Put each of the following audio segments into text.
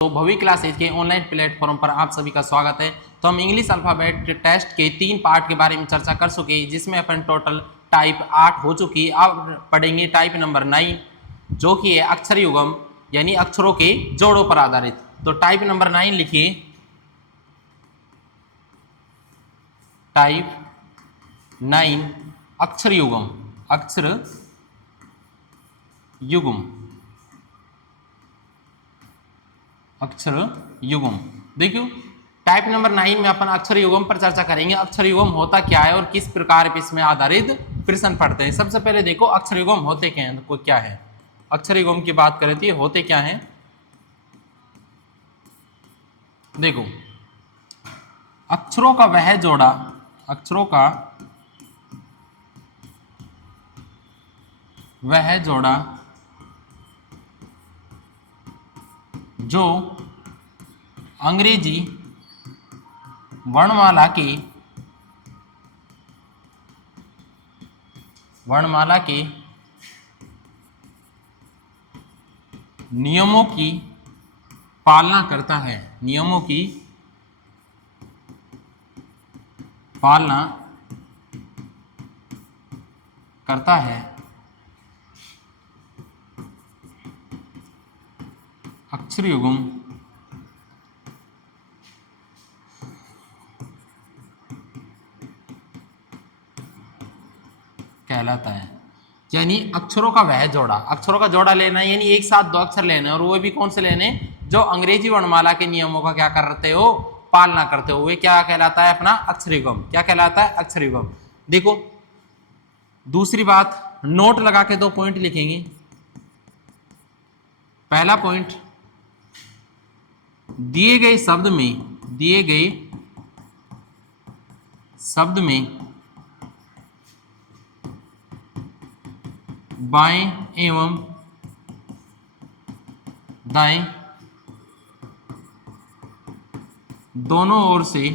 तो भवी क्लासेज के online platform पर आप सभी का स्वागत है। तो हम इंग्लिश अल्फ़ाबेट टेस्ट के 3 पार्ट के बारे में चर्चा कर चुके हैं, जिसमें अपन टोटल टाइप 8 हो चुकी। अब पढ़ेंगे टाइप नंबर 9, जो कि है अक्षर युग्म यानी अक्षरों के जोड़ों पर आधारित। तो टाइप नंबर 9 लिखिए, टाइप 9 अक्षर युग्म, अक्षर युग्म, अक्षर युग्म। देखियो टाइप नंबर 9 में अपन अक्षर युग्म पर चर्चा करेंगे। अक्षर युग्म होता क्या है और किस प्रकार इसमें आधारित प्रश्न पढ़ते हैं। सबसे पहले देखो अक्षर युग्म होते क्या हैं, क्या है। अक्षर युग्म की बात करें तो ये होते क्या हैं। देखो अक्षरों का वह जोड़ा, अक्षरों का वह जोड़ा जो अंग्रेजी वर्णमाला के नियमों की पालना करता है, नियमों की पालना करता है, अक्षर युग्म कहलाता है। यानी अक्षरों का वह जोड़ा, अक्षरों का जोड़ा लेना है, यानी एक साथ दो अक्षर लेने, और वो भी कौन से लेने, जो अंग्रेजी वर्णमाला के नियमों का क्या करते हो, पालना करते हो, वे क्या कहलाता है, अपना अक्षर युग्म। क्या कहलाता है, अक्षर युग्म। देखो दूसरी बात, नोट लगा के 2 पॉइंट लिखेंगे। पहला पॉइंट, दिए गए शब्द में बाएं एवं दाएं दोनों ओर से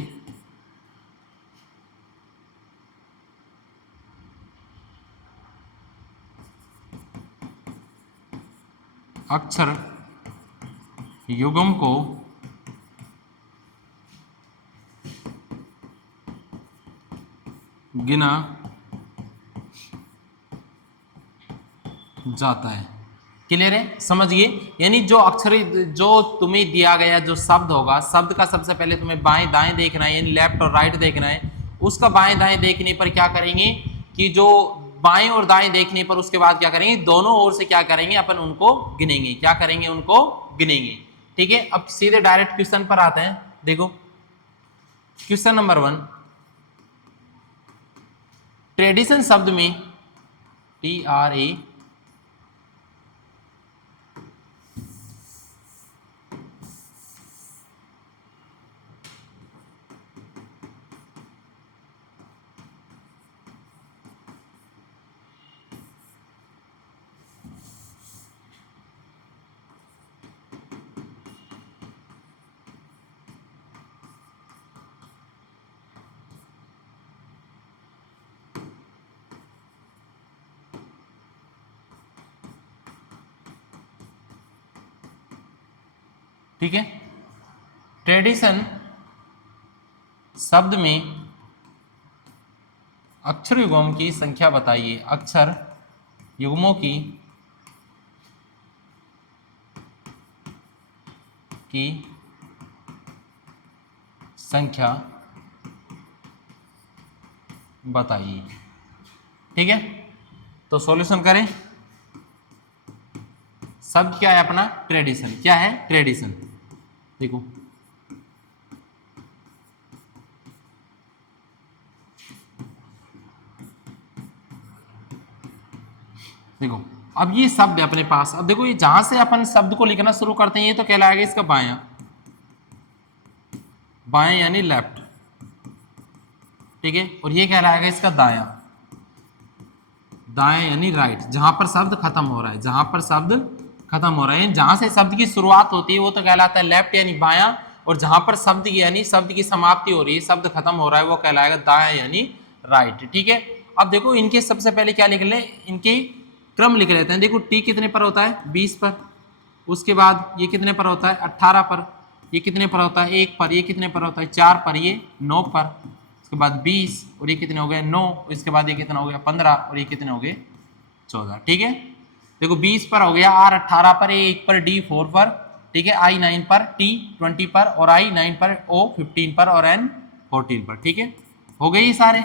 अक्षर युग्म को गिना जाता है। क्लियर है, समझिए। यानी जो अक्षर, जो तुम्हें दिया गया जो शब्द होगा, शब्द का सबसे पहले तुम्हें बाएं दाएं देखना है, यानी लेफ्ट और राइट देखना है। उसका बाएं दाएं देखने पर क्या करेंगे कि जो बाएं और दाएं देखने पर उसके बाद क्या करेंगे, दोनों ओर से क्या करेंगे, अपन उनको गिनेंगे। क्या करेंगे, उनको गिनेंगे। ठीक है, अब सीधे डायरेक्ट क्वेश्चन पर आते हैं। देखो क्वेश्चन नंबर 1, ट्रेडिशन शब्द में TRA ठीक है, ट्रेडिशन शब्द में अक्षर युग्म की संख्या बताइए। अक्षर युग्मों की संख्या बताइए। ठीक है, तो सॉल्यूशन करें। शब्द क्या है अपना, ट्रेडिशन। क्या है, ट्रेडिशन। देखो देखो अब ये शब्द है अपने पास। अब देखो ये जहां से अपन शब्द को लिखना शुरू करते हैं, ये तो कहलाएगा इसका बायां, बायां यानी लेफ्ट। ठीक है, और ये कहलाएगा इसका दायां, दायां यानी राइट। जहां पर शब्द खत्म हो रहा है, जहां पर शब्द खत्म हो रहा है, जहां से शब्द की शुरुआत होती है वो तो कहलाता है लेफ्ट यानी बायां, और जहां पर शब्द की यानी शब्द की समाप्ति हो रही है, शब्द खत्म हो रहा है, वो कहलाएगा दायां यानी राइट। ठीक है, अब देखो इनके सबसे पहले क्या लिख ले, इनके क्रम लिख लेते हैं। देखो टी कितने पर होता है, 20 पर। उसके बाद ये कितने पर होता है 18 पर, ये कितने पर होता है 1 पर, ये कितने पर होता है 4 पर, ये 9 पर, उसके बाद 20 और ये कितने हो गए 9, इसके बाद ये कितना हो गया 15 और ये कितने हो गए 14। ठीक है, देखो 20 पर हो गया R 18 पर, A 1 पर, D 4 पर, ठीक है, I 9 पर, T 20 पर और I 9 पर, O 15 पर और N 14 पर। ठीक है, हो गए ये सारे।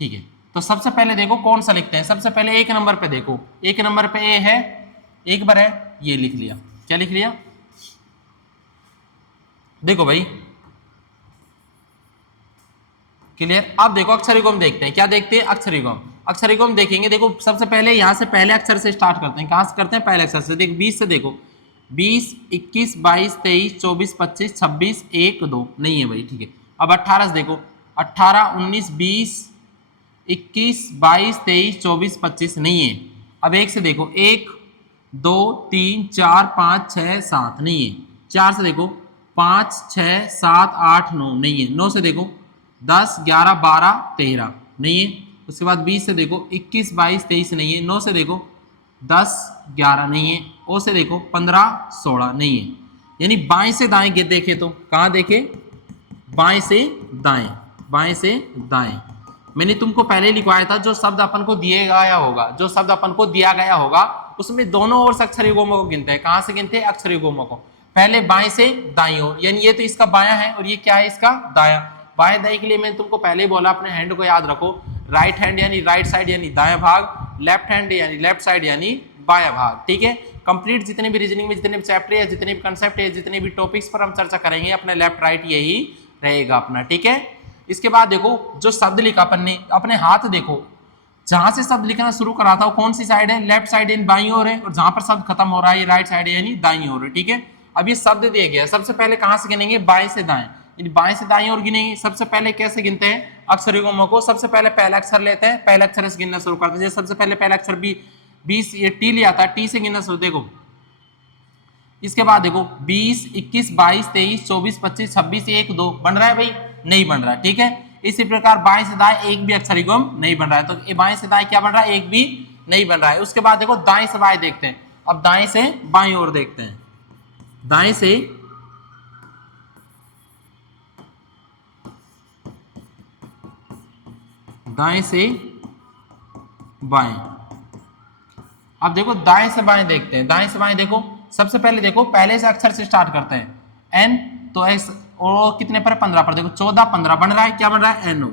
ठीक है, तो सबसे पहले देखो कौन सा लिखते हैं। सबसे पहले एक नंबर पे देखो, एक नंबर पे ए है, एक बार है, ये लिख लिया। क्या लिख लिया? देखो भाई क्लियर। अब देखो अक्षर युग्म देखते हैं। क्या देखते हैं? अक्षर युग्म। अक्षर युग्म देखेंगे। देखो सबसे पहले यहां से पहले अक्षर से स्टार्ट करते हैं। कहां से करते हैं? पहले अक्षर से। देखो 20 से देखो, 20 21 22 23 24 25 26 1 2 नहीं है भाई। ठीक है, अब 18 से देखो, 18 19 20 21 22 23 24 25 नहीं है। अब एक से देखो, 1 2 3 4 5 6 7 नहीं है। 4 से देखो, 5 6 7 8 9 नहीं है। 9 से देखो, 10 11 12 13 नहीं है। उसके बाद 20 से देखो, 21 22 23 नहीं है। 9 से देखो, 10 11 नहीं है। ओ से देखो, 15 16 नहीं है। यानी बाएं से दाएं देखे तो कहां देखे? बाएं से दाएं, बाएं से दाएं। मैंने तुमको पहले लिखवाया था, जो शब्द अपन को दिया गया होगा, जो शब्द अपन को दिया गया होगा उसमें दोनों ओर से अक्षर युग्मों को गिनते हैं। कहां से गिनते हैं? अक्षर युग्मों को। पहले बाएं से दाईं ओर, यानी ये तो इसका बायां है और ये क्या है? इसका दायां। बाएं दाएं के लिए मैंने तुमको पहले ही बोला, अपने हैंड को याद रखो। राइट हैंड यानी राइट साइड यानी दायां भाग, लेफ्ट हैंड यानी लेफ्ट साइड यानी बायां भाग। ठीक है, कंप्लीट जितने भी रीजनिंग में जितने भी चैप्टर है, जितने भी कंसेप्ट है, जितने भी टॉपिक्स पर हम चर्चा करेंगे, अपने लेफ्ट राइट यही रहेगा अपना। ठीक है, इसके बाद देखो जो शब्द लिखा अपन ने, अपने हाथ देखो, जहां से शब्द लिखना शुरू करा था वो कौन सी साइड है? लेफ्ट साइड यानी बाईं ओर है, और जहां पर शब्द खत्म हो रहा है ये राइट साइड यानी दाईं ओर है। ठीक है, अब ये शब्द दिया गया, सबसे पहले कहां से गिनेंगे? बाएं से दाएं, यानी बाएं से दाईं ओर गिनेंगे। सबसे पहले कैसे गिनते हैं अक्षर युग्मों को? सबसे पहले पहला अक्षर लेते हैं, पहले अक्षर से गिनना शुरू करते हैं। जैसे सबसे पहले पहला अक्षर 20, ये टी लिया था, टी से गिनना शुरू। देखो इसके बाद देखो 20 21 22 23 24 25 26 1 2 बन रहा है भाई? नहीं बन रहा। ठीक है, इसी प्रकार बाएं से दाएं एक भी अक्षर युग्म नहीं बन रहा है। तो बाएं से दाएं क्या बन रहा है? एक भी नहीं बन रहा है। उसके बाद देखो दाएं से बाएं देखते हैं। अब दाएं से बाएं ओर देखते हैं। दाएं से दाएं से बाएं। अब देखो दाएं से बाएं देखते हैं। दाएं से बाएं देखो, सबसे पहले देखो पहले से अक्षर से स्टार्ट करते हैं। एन तो एक्स और कितने पर? 15 पर। देखो 14 15 बन रहा है। क्या बन रहा है? एनओ।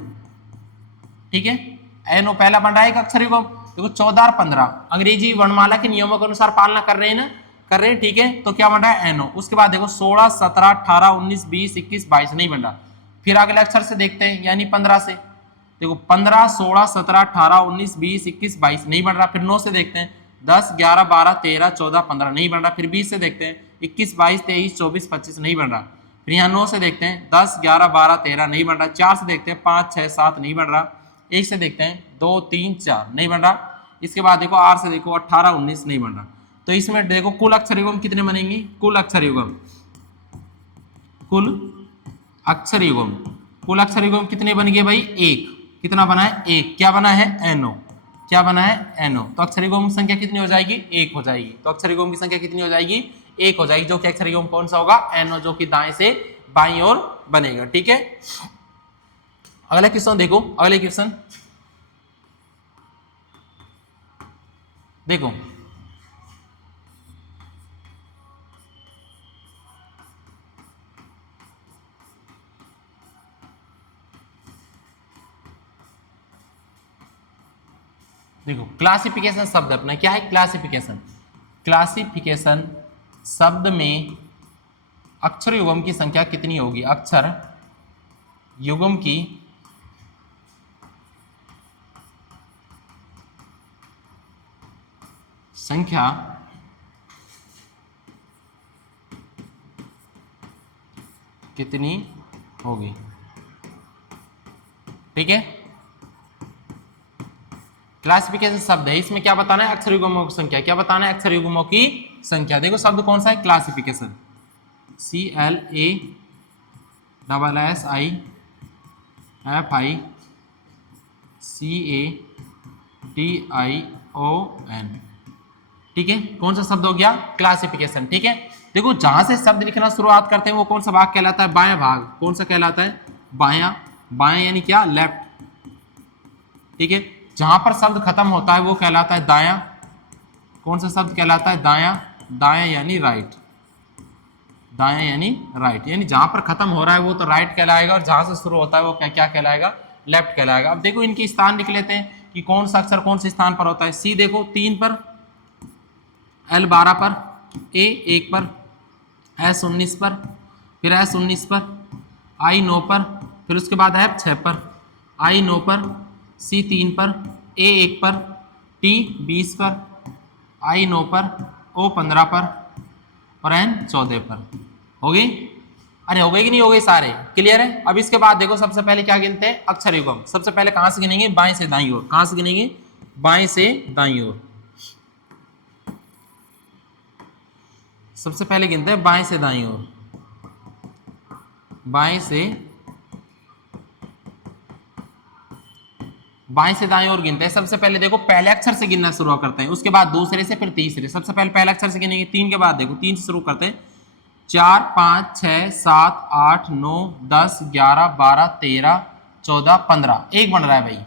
ठीक है, एनओ पहला बन रहा है एक अक्षर युग्म। देखो 14 और 15 अंग्रेजी वर्णमाला के नियमों के अनुसार पालना कर रहे हैं ना, कर रहे हैं। ठीक है, तो क्या बन रहा है? एनओ। उसके बाद देखो 16 17 18 19 20 21 22 नहीं बन रहा। फिर अगले अक्षर से देखते हैं, यानी 15 से। देखो 15 16 17 18 19 20 21 22 नहीं बन रहा। फिर 9 से देखते हैं, 10 11 12 13 14 15 नहीं बन रहा। फिर 20 से देखते हैं, 21 22 23 24 25 नहीं बन रहा। फिर यहाँ 9 से देखते हैं, 10 11 12 13 नहीं बन रहा। 4 से देखते हैं, 5 6 7 नहीं बन रहा। 1 से देखते हैं, 2 3 4 नहीं बन रहा। इसके बाद देखो R से देखो 18 19 नहीं बन रहा। तो इसमें देखो कुल अक्षर युग्म कितने बनेंगे? कुल अक्षर युग्म, कुल अक्षर युग्म, कुल अक्षर युग्म कितने बन गए भाई? एक। कितना बना है? एक। क्या बना है? एनओ। क्या बना है? एनओ। तो अक्षर युग्म की संख्या कितनी हो जाएगी? एक हो जाएगी। तो अक्षर युग्म की संख्या कितनी हो जाएगी? एक हो जाएगी, जो कि अक्षर युग्म कौन सा होगा? एनओ, जो कि दाएं से बाईं ओर बनेगा। ठीक है, अगला क्वेश्चन देखो। अगले क्वेश्चन देखो, देखो क्लासिफिकेशन शब्द अपना क्या है? क्लासिफिकेशन। क्लासिफिकेशन शब्द में अक्षर युग्म की संख्या कितनी होगी? अक्षर युग्म की संख्या कितनी होगी? ठीक है, क्लासिफिकेशन शब्द है, इसमें क्या बताना है? अक्षर युग्मों की संख्या। क्या बताना है? अक्षर युग्मों की संख्या। देखो शब्द कौन सा है? Classification, CLASSIFICATION। ठीक है, कौन सा शब्द हो गया, क्लासिफिकेशन। ठीक है, देखो जहां से शब्द लिखना शुरुआत करते हैं वो कौन सा भाग कहलाता है, बायां भाग। कौन सा कहलाता है, बायां। बायां यानी क्या, लेफ्ट। ठीक है, जहां पर शब्द खत्म होता है वो कहलाता है दायां। कौन सा शब्द कहलाता है, दायां। दायां यानी राइट। दायां यानी राइट, यानी जहां पर खत्म हो रहा है वो तो राइट कहलाएगा, और जहां से शुरू होता है वो क्या कहलाएगा, लेफ्ट कहलाएगा। अब देखो इनके स्थान लिख लेते हैं कि कौन सा अक्षर कौन से स्थान पर होता है। सी देखो 3 पर, एल 12 पर, ए 1 पर, एस 19 पर, फिर एस 19 पर, आई 9 पर, फिर उसके बाद एफ 6 पर, आई 9 पर, सी 3 पर, ए 1 पर, टी 20 पर, आई 9 पर, ओ 15 पर, और एन 14 पर। हो गई? अरे हो गई कि नहीं हो गई, सारे क्लियर है। अब इसके बाद देखो सबसे पहले क्या गिनते हैं, अक्षर युग्म। सबसे पहले कहां से गिनेंगे, बाएं से दाईं ओर। कहां से गिनेंगे, बाएं से दाईं ओर। सबसे पहले गिनते हैं बाएं से दाईं ओर। बाएं से दाएं ओर गिनते हैं। सबसे पहले देखो पहले अक्षर से गिनना शुरू करते हैं, उसके बाद दूसरे से, फिर तीसरे। सबसे पहले पहले अक्षर से गिनेंगे, 3 के बाद देखो 3 से शुरू करते हैं। 4 5 6 7 8 9 10 11 12 13 14 15। एक बन रहा है भाई,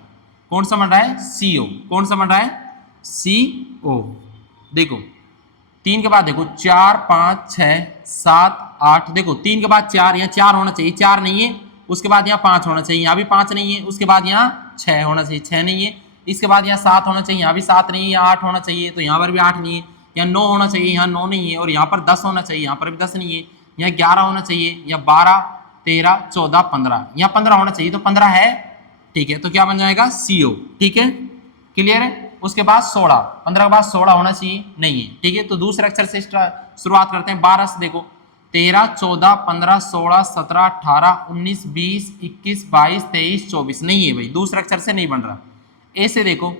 कौन सा बन रहा है, CO। कौन सा बन रहा है, CO। देखो 3 के बाद देखो 4 5 6 7 8। देखो 3 के बाद 4, यहाँ 4 होना चाहिए, 4 नहीं है। उसके बाद यहाँ 5 होना चाहिए, यहाँ भी 5 नहीं है। उसके बाद यहाँ 6 होना चाहिए, 6 नहीं है। इसके बाद यहाँ 7 होना चाहिए, यहाँ भी 7 नहीं है। यहाँ 8 होना चाहिए, तो यहाँ पर भी 8 नहीं है। यहाँ 9 होना चाहिए, यहाँ 9 नहीं है। और यहाँ पर 10 होना चाहिए, यहाँ पर भी 10 नहीं है। यहाँ 11 होना चाहिए, यहाँ 12 13 14 15। यहाँ 15 होना चाहिए, तो 15 है। ठीक है, तो क्या बन जाएगा, CO। ठीक है, क्लियर है। उसके बाद 16, 15 के बाद 16 होना चाहिए, नहीं है। ठीक है, तो दूसरे अक्षर से शुरुआत करते हैं। 12 से देखो 13 14 15 16 17 18 19 20 21 22 23 24। नहीं है भाई, दूसरे अक्षर से नहीं बन रहा। ए से देखो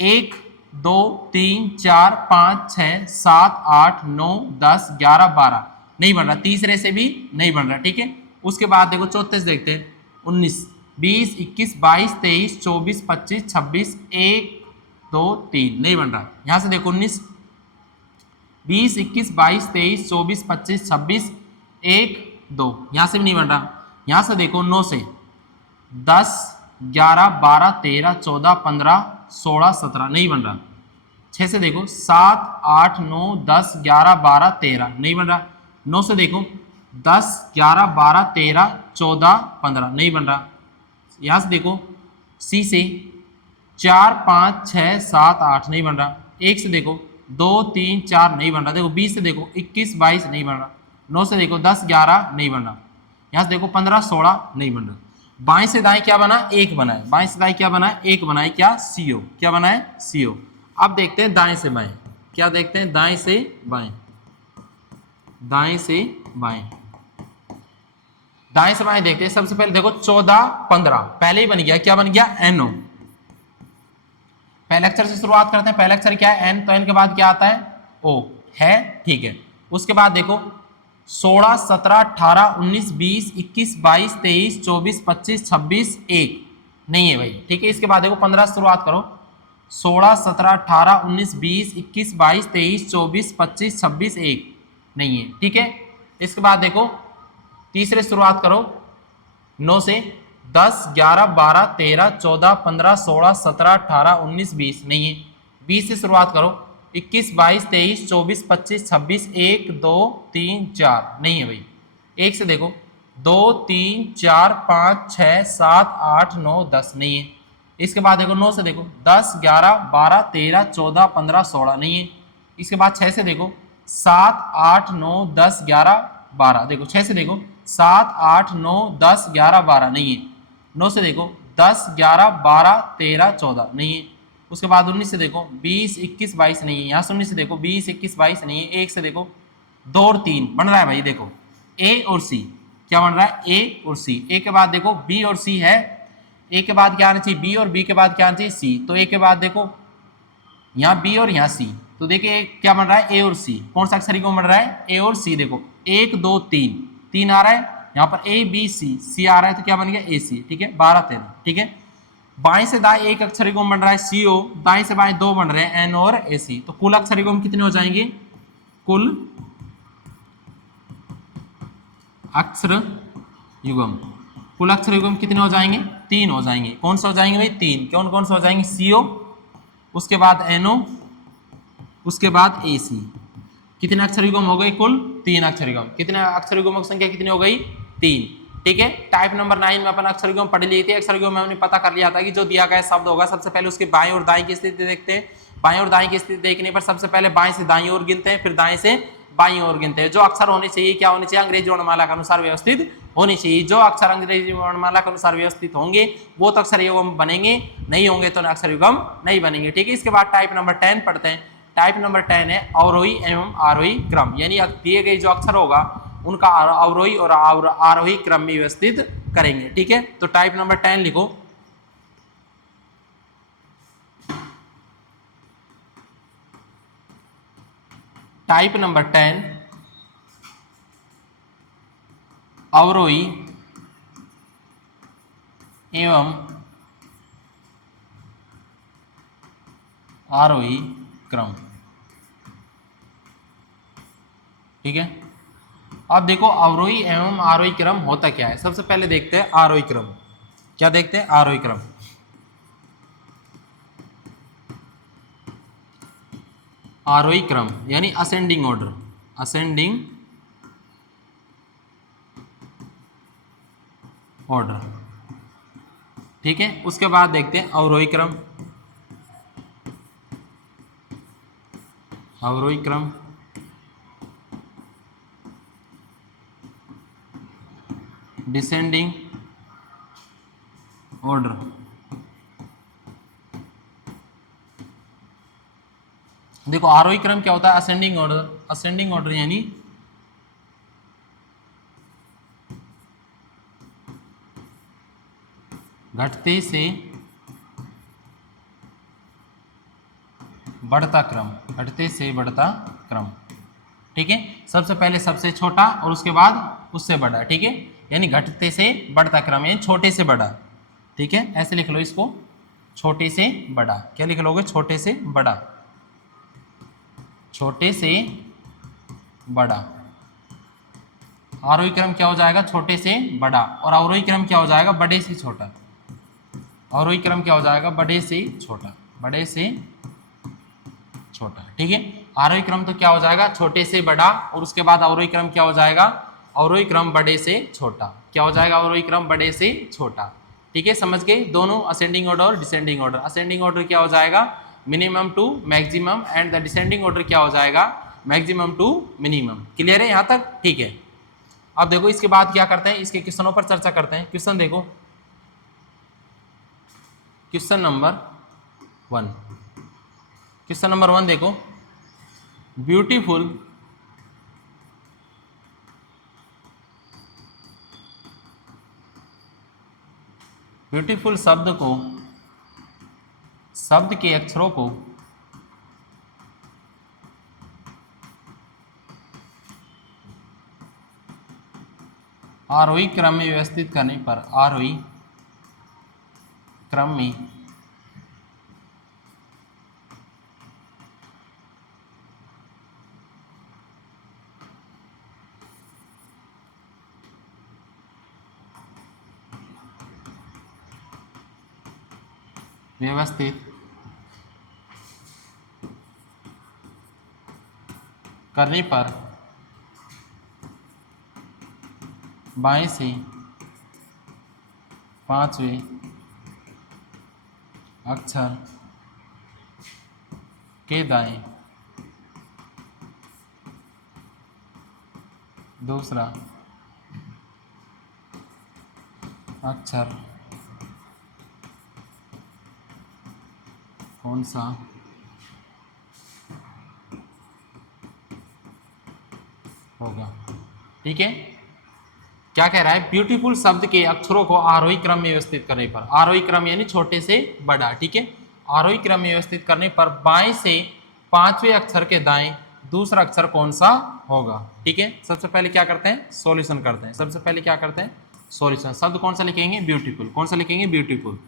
1 2 3 4 5 6 7 8 9 10 11 12। नहीं बन रहा, तीसरे से भी नहीं बन रहा। ठीक है, उसके बाद देखो चौथे से देखते हैं। 19 20 21 22 23 24 25 26 1 2 3। नहीं बन रहा। यहां से देखो 19 20 21 22 23 24 25 26 1 2। यहां से भी नहीं बन रहा। यहां से देखो 9 से 10 11 12 13 14 15 16 17। नहीं बन रहा। 6 से देखो 7 8 9 10 11 12 13। नहीं बन रहा। 9 से देखो 10 11 12 13 14 15। नहीं बन रहा। यहां से देखो सी से 4 5 6 7 8। नहीं बन रहा। 1 से देखो 2 3 4। नहीं बन रहा। देखो 20 से देखो 21 22। नहीं बन रहा। 9 से देखो 10 11। नहीं बन रहा। यहां से देखो 15 16। नहीं बन रहा। बाएं से दाएं क्या बना, 1 बना है। बाएं से दाएं क्या बना है, 1 बना है। क्या, CO। क्या बना है, CO। अब देखते हैं दाएं से बाएं। क्या देखते हैं, दाएं से बाएं। दाएं से बाएं, दाएं से बाएं देखते हैं। सबसे पहले देखो 14 15 पहले ही बन गया। क्या बन गया, NO। पहले अक्षर से शुरुआत करते हैं। पहले अक्षर क्या है, N। तो N के बाद क्या आता है, O है। ठीक है, उसके बाद देखो 16 17 18 19 20 21 22 23 24 25 26 1। नहीं है भाई। ठीक है, इसके बाद देखो 15 से शुरुआत करो। 16 17 18 19 20 21 22 23 24 25 26 1। नहीं है। ठीक है, इसके बाद देखो तीसरे शुरुआत करो 9 से 10 11 12 13 14 15 16 17 18 19 20। नहीं है। 20 से शुरुआत करो 21 22 23 24 25 26 1 2 3 4। नहीं है भाई। 1 से देखो 2 3 4 5 6 7 8 9 10। नहीं है। इसके बाद देखो 9 से देखो 10 11 12 13 14 15 16। नहीं है। इसके बाद 6 से देखो 7 8 9 10 11 12। देखो 6 से देखो 7 8 9 10 11 12। नहीं है। 9 से देखो 10 11 12 13 14। नहीं है। उसके बाद 19 से देखो 20 21 22। नहीं है। यहाँ से 19 से देखो 20 21 22। नहीं है। 1 से देखो 2 और 3 बन रहा है भाई। देखो A और C। क्या बन रहा है, A और C। A के बाद देखो B और C है। A के बाद क्या आना चाहिए, B। और B के बाद क्या आना चाहिए, C। तो A के बाद देखो यहाँ B और यहाँ C। तो देखिए क्या बन रहा है, A और C। कौन सा अक्षर को बन रहा है, A और C। देखो 1 2 3 3 आ रहा है। यहाँ पर A B C आ रहा है, तो क्या बन गया AC। ठीक है, 12 13। ठीक है, बाएं से दाएं एक अक्षर युग्म बन रहा है CO, दाएं से बाएं दो बन रहे हैं N और AC, तो कुल अक्षर युग्म कितने हो जाएंगे? कुल अक्षर युग्म, कुल अक्षर युग्म कितने हो जाएंगे? 3 हो जाएंगे। कौन से हो जाएंगे भाई? 3। कौन कौन से हो जाएंगे? CO, उसके बाद NO, उसके बाद AC। कितने अक्षर युग्म हो गए? कुल 3 अक्षर युग्म। कितने अक्षर युग्मों की संख्या कितनी हो गई? 3। ठीक है। टाइप नंबर 9 में अपन अक्षर युग्म पढ़ लिए थे। अक्षर युग्म में हमने पता कर लिया था कि जो दिया गया शब्द होगा सबसे पहले उसके बाएं और दाएं की स्थिति देखते हैं। बाएं और दाएं की स्थिति देखने पर सबसे पहले बाएं से दाएं ओर गिनते हैं, फिर दाएं से बाईं ओर गिनते हैं। जो अक्षर होने चाहिए क्या होने चाहिए? अंग्रेजी वर्णमाला के अनुसार व्यवस्थित होनी चाहिए। जो अक्षर अंग्रेजी वर्णमाला के अनुसार व्यवस्थित होंगे वो तो अक्षर युग्म बनेंगे, नहीं होंगे तो अक्षर युग्म नहीं बनेंगे। ठीक है। इसके बाद टाइप नंबर 10 पढ़ते हैं। टाइप नंबर 10 है अवरोही एवं आरोही क्रम, यानी दिए गए जो अक्षर होगा उनका अवरोही और आरोही क्रम में व्यवस्थित करेंगे। ठीक है। तो टाइप नंबर 10 लिखो। टाइप नंबर 10 अवरोही एवं आरोही क्रम। ठीक है। अब देखो अवरोही एवं आरोही क्रम होता क्या है। सबसे पहले देखते हैं आरोही क्रम। क्या देखते हैं? आरोही क्रम। आरोही क्रम यानी असेंडिंग ऑर्डर, असेंडिंग ऑर्डर। ठीक है। उसके बाद देखते हैं अवरोही क्रम। अवरोही क्रम, डिसेंडिंग ऑर्डर। देखो आरोही क्रम क्या होता है? Ascending order. असेंडिंग ऑर्डर यानी घटते से बढ़ता क्रम, घटते से बढ़ता क्रम। ठीक है। सबसे पहले सबसे छोटा और उसके बाद उससे बड़ा। ठीक है। यानी घटते से बढ़ता क्रम यानी छोटे से बड़ा। ठीक है। ऐसे लिख लो इसको, छोटे से बड़ा। क्या लिख लोगे? छोटे से बड़ा, छोटे से बड़ा। आरोही क्रम क्या हो जाएगा? छोटे से बड़ा। और अवरोही क्रम क्या हो जाएगा? बड़े से छोटा। अवरोही क्रम क्या हो जाएगा? बड़े से छोटा, बड़े से छोटा। ठीक है। आरोही क्रम तो क्या हो जाएगा? छोटे से बड़ा, और उसके बाद अवरोही क्रम क्या हो जाएगा? अवरोही क्रम बड़े से छोटा। क्या हो जाएगा? अवरोही क्रम बड़े से छोटा। ठीक है। समझ गए दोनों, असेंडिंग ऑर्डर और डिसेंडिंग ऑर्डर। असेंडिंग ऑर्डर क्या हो जाएगा? Minimum to maximum, and the descending order क्या हो जाएगा? Maximum to minimum. क्लियर है यहाँ तक? ठीक है। अब देखो इसके बाद क्या करते हैं, इसके क्वेश्चनों पर चर्चा करते हैं। क्वेश्चन देखो, क्वेश्चन नंबर 1। क्वेश्चन नंबर 1 देखो, ब्यूटीफुल ब्यूटीफुल शब्द को, शब्द के अक्षरों को आरोही क्रम में व्यवस्थित करने पर, आरोही क्रम में व्यवस्थित करने पर बाएं से पांचवें अक्षर के दाएं दूसरा अक्षर कौन सा होगा। ठीक है। क्या कह रहा है? ब्यूटीफुल शब्द के अक्षरों को आरोही क्रम में व्यवस्थित करने पर, आरोही क्रम यानी छोटे से बड़ा। ठीक है। आरोही क्रम में व्यवस्थित करने पर बाएं से पांचवें अक्षर के दाएं दूसरा अक्षर कौन सा होगा। ठीक है। सबसे पहले क्या करते हैं? सॉल्यूशन करते हैं। सबसे पहले क्या करते हैं? सॉल्यूशन। शब्द कौन सा लिखेंगे? ब्यूटीफुल। कौन सा लिखेंगे? ब्यूटीफुल।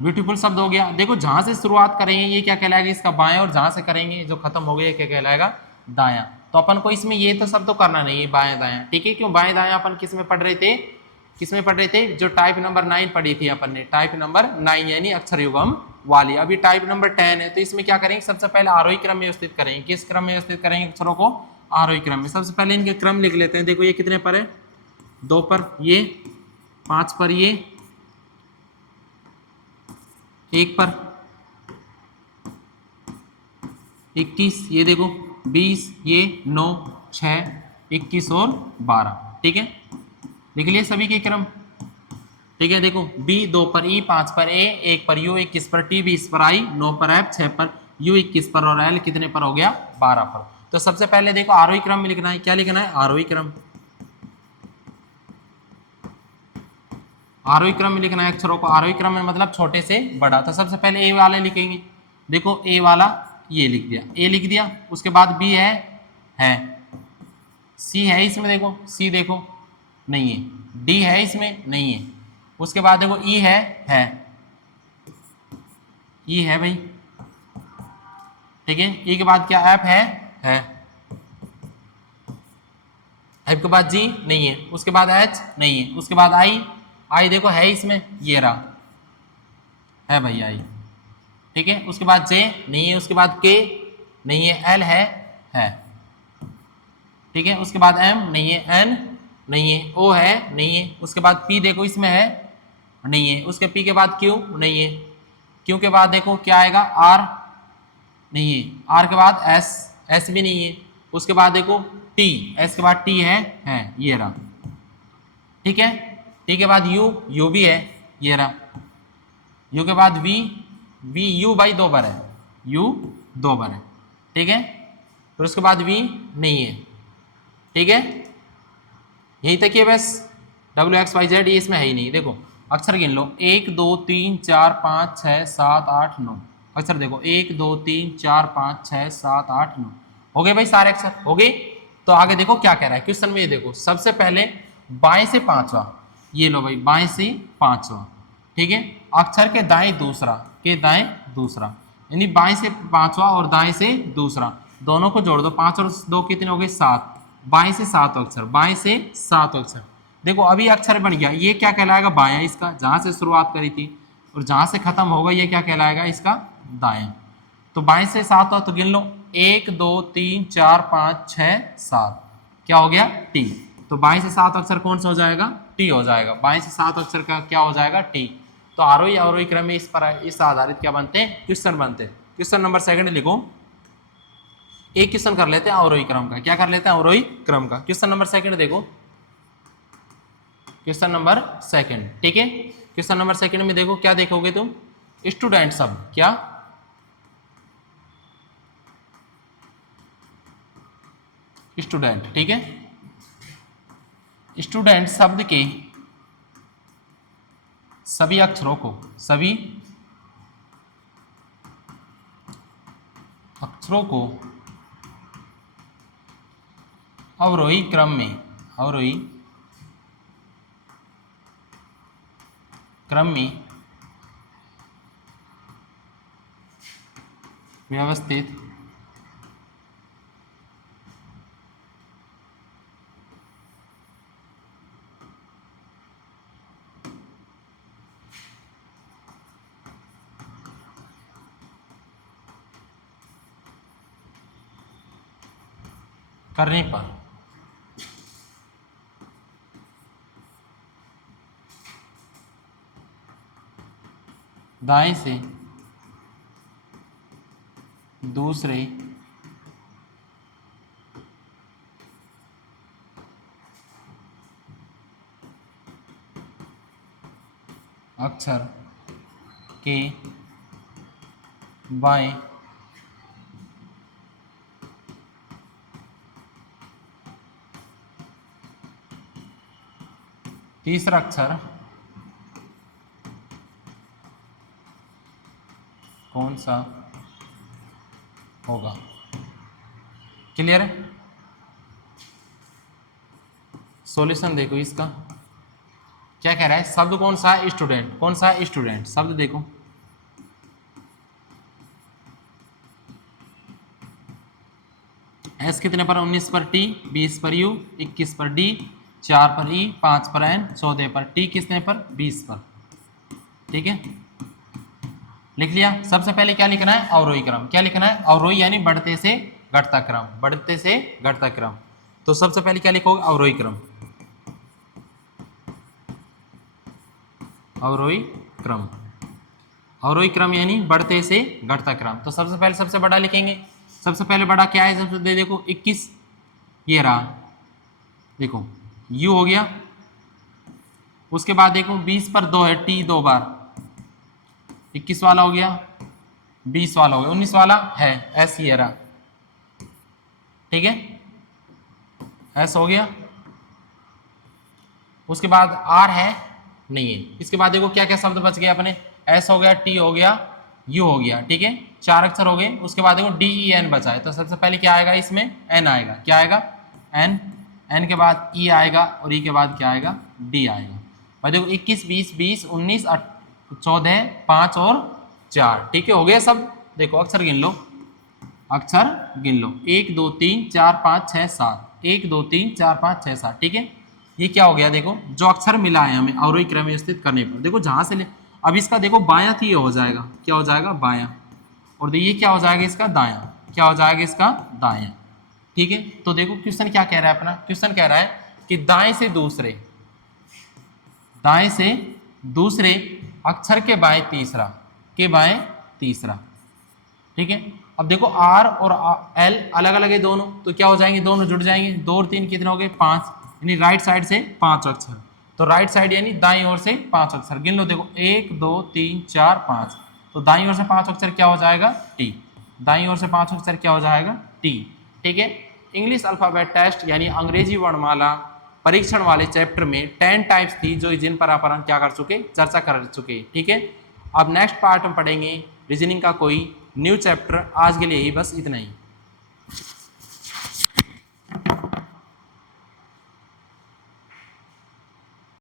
ब्यूटीफुल शब्द हो गया। देखो जहां से शुरुआत करेंगे ये क्या कहलाएगा, इसका बाएं, और जहां से करेंगे जो खत्म हो गया ये क्या कहलाएगा, दायां। तो अपन को इसमें ये तो शब्द तो करना नहीं है बाएं दायां, ठीक है। क्यों बाएं दायां अपन किस में पढ़ रहे थे, किस में पढ़ रहे थे, जो टाइप नंबर 9 पढ़ी थी अपन ने, टाइप नंबर 9 यानी अक्षर युग्म वाली। अभी टाइप नंबर 10 है, तो इसमें क्या करेंगे, सबसे पहले आरोही क्रम में व्यवस्थित करेंगे। किस क्रम में व्यवस्थित करेंगे अक्षरों को, आरोही क्रम में। सबसे पहले इनके क्रम लिख लेते हैं। देखो ये कितने पर है, 2 पर ये, 5 पर ये, 1 पर, 21, ये देखो 20, ये 9, 6, 21 और 12, ठीक है। लिख लिए सभी के क्रम, ठीक है। देखो बी 2 पर, ई 5 पर, ए 1 पर, यू 21 पर, टी 20 पर, आई 9 पर, एफ 6 पर, यू 21 पर और एल कितने पर हो गया, 12 पर। तो सबसे पहले देखो आरोही क्रम में लिखना है, क्या लिखना है, आरोही क्रम। आरोही क्रम में लिखना है अक्षरों को, आरोही क्रम में मतलब छोटे से बड़ा। तो सबसे पहले ए वाले लिखेंगे। देखो ए वाला ये लिख दिया, ए लिख दिया। उसके बाद बी है, सी है इसमें, देखो सी देखो नहीं है, डी है इसमें नहीं है। उसके बाद देखो ई है, ई है भाई, ठीक है। ई के बाद क्या, एफ है, एफ के बाद जी नहीं है। उसके बाद एच नहीं है। उसके बाद आई देखो है इसमें, ये रहा है भाई आई, ठीक है। उसके बाद जे नहीं है। उसके बाद के नहीं है, एल है, ठीक है। उसके बाद एम नहीं है, एन नहीं है, ओ है नहीं है। उसके बाद पी देखो इसमें है नहीं है। उसके पी के बाद क्यू नहीं है। क्यू के बाद देखो क्या आएगा, आर नहीं है। आर के बाद एस भी नहीं है। उसके बाद देखो टी, एस के बाद टी है ये रहा, ठीक है। टी के बाद यू भी है, ये रहा। यू के बाद वी यू बाई 2 बार है, यू 2 बार है, ठीक है। फिर उसके बाद वी नहीं है, ठीक है। यहीं तक है बस, डब्ल्यू एक्स वाई जेड ये इसमें है ही नहीं। देखो अक्षर गिन लो, 1 2 3 4 5 6 7 8 9 अक्षर देखो, 1 2 3 4 5 6 7 8 9 हो गए भाई सारे अक्षर, हो गए। तो आगे देखो क्या कह रहा है क्वेश्चन में, ये देखो सबसे पहले बाएं से पांचवा, ये लो भाई बाएं से पांचवा, ठीक है। अक्षर के दाएं दूसरा, के दाएं दूसरा, यानी बाएं से पांचवा और दाएं से दूसरा, दोनों को जोड़ दो। 5 और 2 कितने हो गए, 7। बाएं से 7 अक्षर, बाएं से 7 अक्षर। देखो अभी अक्षर बन गया, ये क्या कहलाएगा, बायां। इसका जहां से शुरुआत करी थी और जहां से खत्म होगा ये क्या कहलाएगा, इसका दायां। तो बाएं से 7 हो तो गिन लो, 1 2 3 4 5 6 7, क्या हो गया, टी। तो बाएं से 7 अक्षर कौन सा हो जाएगा, टी हो जाएगा। बाएं से 7 अक्षर का क्या हो जाएगा, टी। तो आरोही अवरोही क्रम में इस आधारित क्या बनते हैं, क्वेश्चन बनते हैं। क्वेश्चन नंबर 2 लिखो। एक क्वेश्चन कर लेते हैं अवरोही क्रम का, क्या कर लेते हैं, अवरोही क्रम का। क्वेश्चन नंबर 2 देखो, क्वेश्चन नंबर 2, ठीक है। क्वेश्चन नंबर 2 में देखो क्या देखोगे तुम, स्टूडेंट शब्द, क्या, स्टूडेंट, ठीक है। स्टूडेंट शब्द के सभी अक्षरों को, सभी अक्षरों को अवरोही क्रम में, अवरोही क्रम में व्यवस्थित करने पर दाएं से दूसरे अक्षर के बाएं तीसरा अक्षर कौन सा होगा, क्लियर है। सॉल्यूशन देखो इसका, क्या कह रहा है, शब्द कौन सा है, स्टूडेंट। कौन सा है, स्टूडेंट। शब्द देखो एस कितने पर, 19 पर टी, 20 पर यू, 21 पर डी, 4 पर ई, 5 पर एन, 14 पर टी, कितने पर, 20 पर। ठीक है, लिख लिया। सबसे पहले क्या लिखना है, अवरोही क्रम। क्या लिखना है, अवरोही यानी बढ़ते से घटता क्रम, बढ़ते से घटता क्रम। तो सबसे पहले क्या लिखोगे, अवरोही क्रम, अवरोही क्रम, अवरोही क्रम यानी बढ़ते से घटता क्रम। तो सबसे पहले सबसे बड़ा लिखेंगे। सबसे पहले बड़ा क्या है, सबसे दे देखो 21, ये रहा, देखो u हो गया। उसके बाद देखो 20 पर 2 है, t 2 बार, 21 वाला हो गया, 20 वाला हो गया, 19 वाला है s, ये रहा। ठीक है, s हो गया। उसके बाद r है, नहीं है। इसके बाद देखो क्या क्या शब्द बच गए अपने, s हो गया, t हो गया, u हो गया। ठीक है, 4 अक्षर हो गए। उसके बाद देखो d e n बचा है, तो सबसे पहले क्या आएगा इसमें, n आएगा। क्या आएगा, n, n के बाद e आएगा, और e के बाद क्या आएगा, d आएगा। और देखो 21, 20, 20, 19, 14, 5 और 4। ठीक है, हो गया सब। देखो अक्षर गिन लो, अक्षर गिन लो, 1 2 3 4 5 6 7, 1 2 3 4 5 6 7। ठीक है, ये क्या हो गया, देखो जो अक्षर मिला है हमें अवरोही क्रम में स्थित करने पर। देखो जहां से ले, अब इसका देखो बायां थी, ये हो जाएगा, क्या हो जाएगा, बायां। और ये क्या हो जाएगा इसका, दायां। क्या हो जाएगा इसका, दायां। ठीक है, तो देखो क्वेश्चन क्या कह रहा है अपना, क्वेश्चन कह रहा है कि दाएं से दूसरे, दाएं से दूसरे अक्षर के बाएं तीसरा, के बाएं तीसरा। ठीक है, अब देखो R और L अलग अलग है दोनों, तो क्या हो जाएंगे, दोनों जुड़ जाएंगे। 2 और 3 कितने हो गए, 5, यानी राइट साइड से 5 अक्षर। तो राइट साइड यानी दाईं ओर से 5 अक्षर। गिन लो, देखो 1 2 3 4 5, तो दाईं ओर से 5 अक्षर क्या हो जाएगा, टी। दाईं ओर से 5 अक्षर क्या हो जाएगा, टी। ठीक है, इंग्लिश अल्फाबेट टेस्ट यानी अंग्रेजी वर्णमाला परीक्षण वाले चैप्टर में 10 टाइप्स थी, जो जिन पर अपन क्या कर चुके, चर्चा कर चुके। ठीक है, अब नेक्स्ट पार्ट में पढ़ेंगे रीजनिंग का कोई न्यू चैप्टर। आज के लिए यही बस इतना ही।